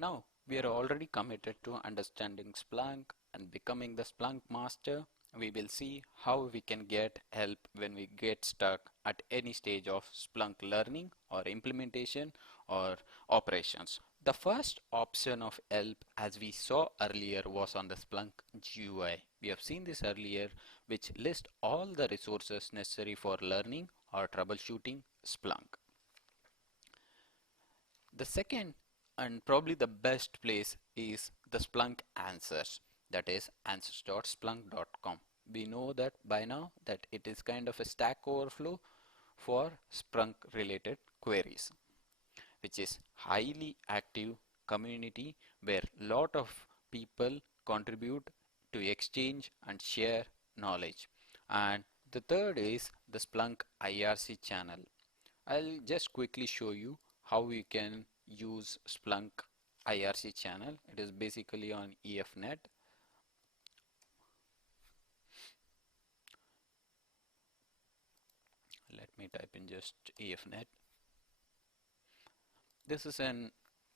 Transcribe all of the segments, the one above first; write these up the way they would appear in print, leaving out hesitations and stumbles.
Now we are already committed to understanding Splunk and becoming the Splunk master. We will see how we can get help when we get stuck at any stage of Splunk learning or implementation or operations. The first option of help, as we saw earlier, was on the Splunk GUI. We have seen this earlier, which lists all the resources necessary for learning or troubleshooting Splunk. The second and probably the best place is the Splunk answers, that is answers.splunk.com. We know that by now that it is kind of a Stack Overflow for Splunk related queries, which is highly active community where lot of people contribute to exchange and share knowledge. And the third is the Splunk IRC channel. I'll just quickly show you how you can use Splunk IRC channel. It is basically on EFnet. Let me type in just EFnet. This is an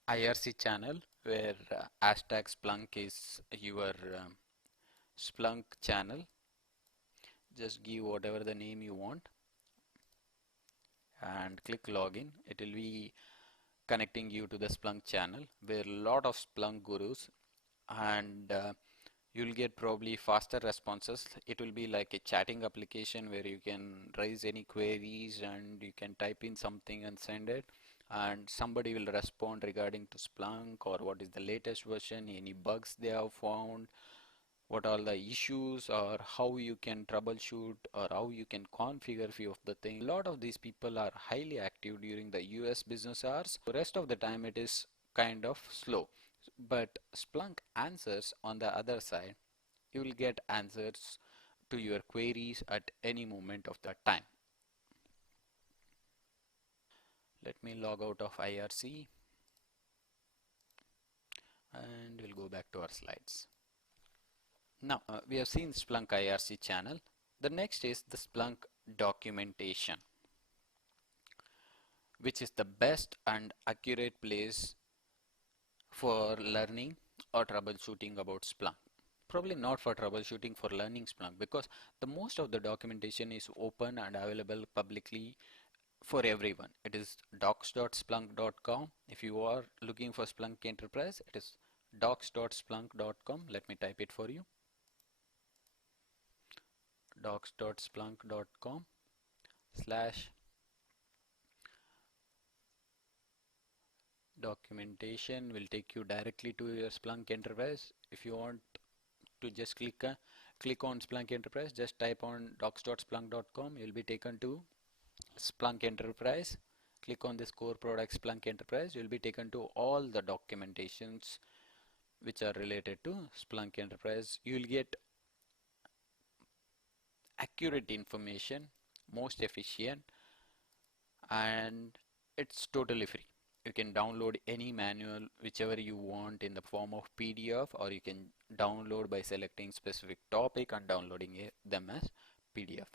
IRC channel where hashtag Splunk is your Splunk channel. Just give whatever the name you want and click login. It will be connecting you to the Splunk channel where a lot of Splunk gurus, and you'll get probably faster responses. It will be like a chatting application where you can raise any queries and you can type in something and send it, and somebody will respond regarding to Splunk or what is the latest version, any bugs they have found, what are the issues, or how you can troubleshoot, or how you can configure few of the things. A lot of these people are highly active during the US business hours. The rest of the time it is kind of slow. But Splunk answers, on the other side, you will get answers to your queries at any moment of the time. Let me log out of IRC and we'll go back to our slides. Now we have seen Splunk IRC channel. The next is the Splunk documentation, which is the best and accurate place for learning or troubleshooting about Splunk. Probably not for troubleshooting, for learning Splunk, because the most of the documentation is open and available publicly for everyone. It is docs.splunk.com. If you are looking for Splunk Enterprise, it is docs.splunk.com. Let me type it for you. docs.splunk.com / documentation will take you directly to your Splunk Enterprise. If you want to just click on Splunk Enterprise, just type on docs.splunk.com. You'll be taken to Splunk Enterprise. Click on this core product Splunk Enterprise. You'll be taken to all the documentations which are related to Splunk Enterprise. You'll get accurate information, most efficient, and it's totally free. You can download any manual whichever you want in the form of PDF, or you can download by selecting specific topic and downloading them as PDF.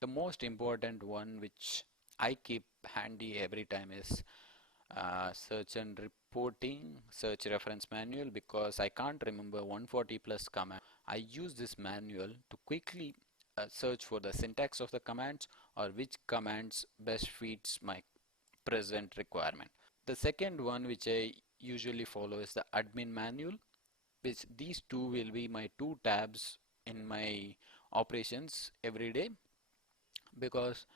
The most important one which I keep handy every time is search and reporting search reference manual, because I can't remember 140 plus command. I use this manual to quickly search for the syntax of the commands or which commands best fits my present requirement. The second one which I usually follow is the admin manual, which these two will be my two tabs in my operations every day, because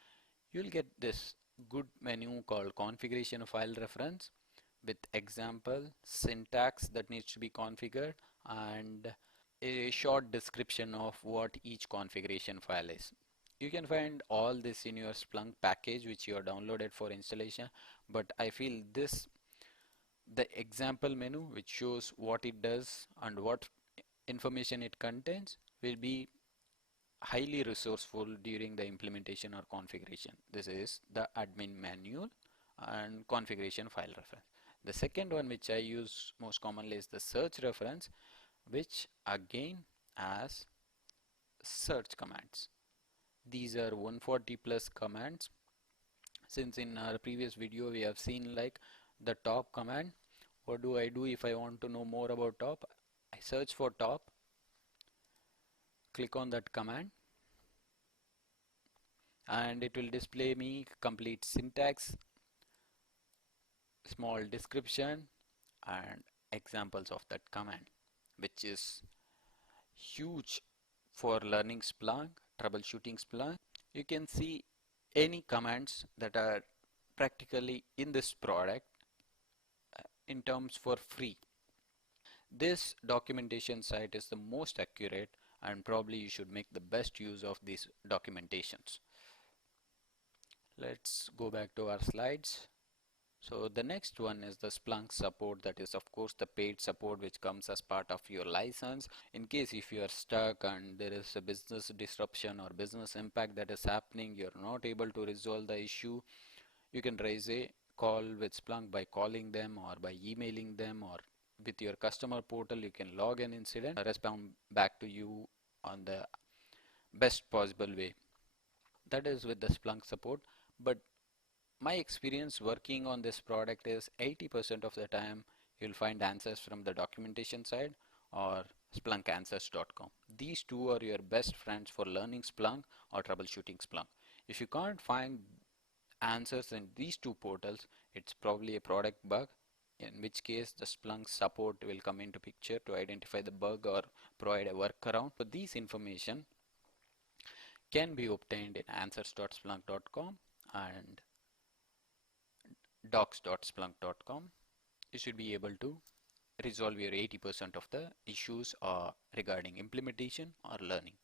you'll get this good menu called configuration file reference with example syntax that needs to be configured and a short description of what each configuration file is. You can find all this in your Splunk package which you are downloaded for installation, but I feel this, the example menu which shows what it does and what information it contains, will be highly resourceful during the implementation or configuration. This is the admin manual and configuration file reference. The second one which I use most commonly is the search reference, which again has search commands. These are 140 plus commands. Since in our previous video we have seen like the top command What do I do if I want to know more about top? I search for top, click on that command, and it will display me complete syntax, small description, and examples of that command, which is huge for learning Splunk, troubleshooting Splunk. You can see any commands that are practically in this product in terms for free. This documentation site is the most accurate, and probably you should make the best use of these documentations. Let's go back to our slides. So the next one is the Splunk support, that is of course the paid support which comes as part of your license. In case if you are stuck and there is a business disruption or business impact that is happening, you're not able to resolve the issue, you can raise a call with Splunk by calling them or by emailing them, or with your customer portal you can log an incident, respond back to you on the best possible way. That is with the Splunk support. But my experience working on this product is 80% of the time you'll find answers from the documentation side or splunkAnswers.com. These two are your best friends for learning Splunk or troubleshooting Splunk. If you can't find answers in these two portals, it's probably a product bug, in which case the Splunk support will come into picture to identify the bug or provide a workaround. So these information can be obtained in answers.splunk.com and docs.splunk.com. You should be able to resolve your 80% of the issues regarding implementation or learning.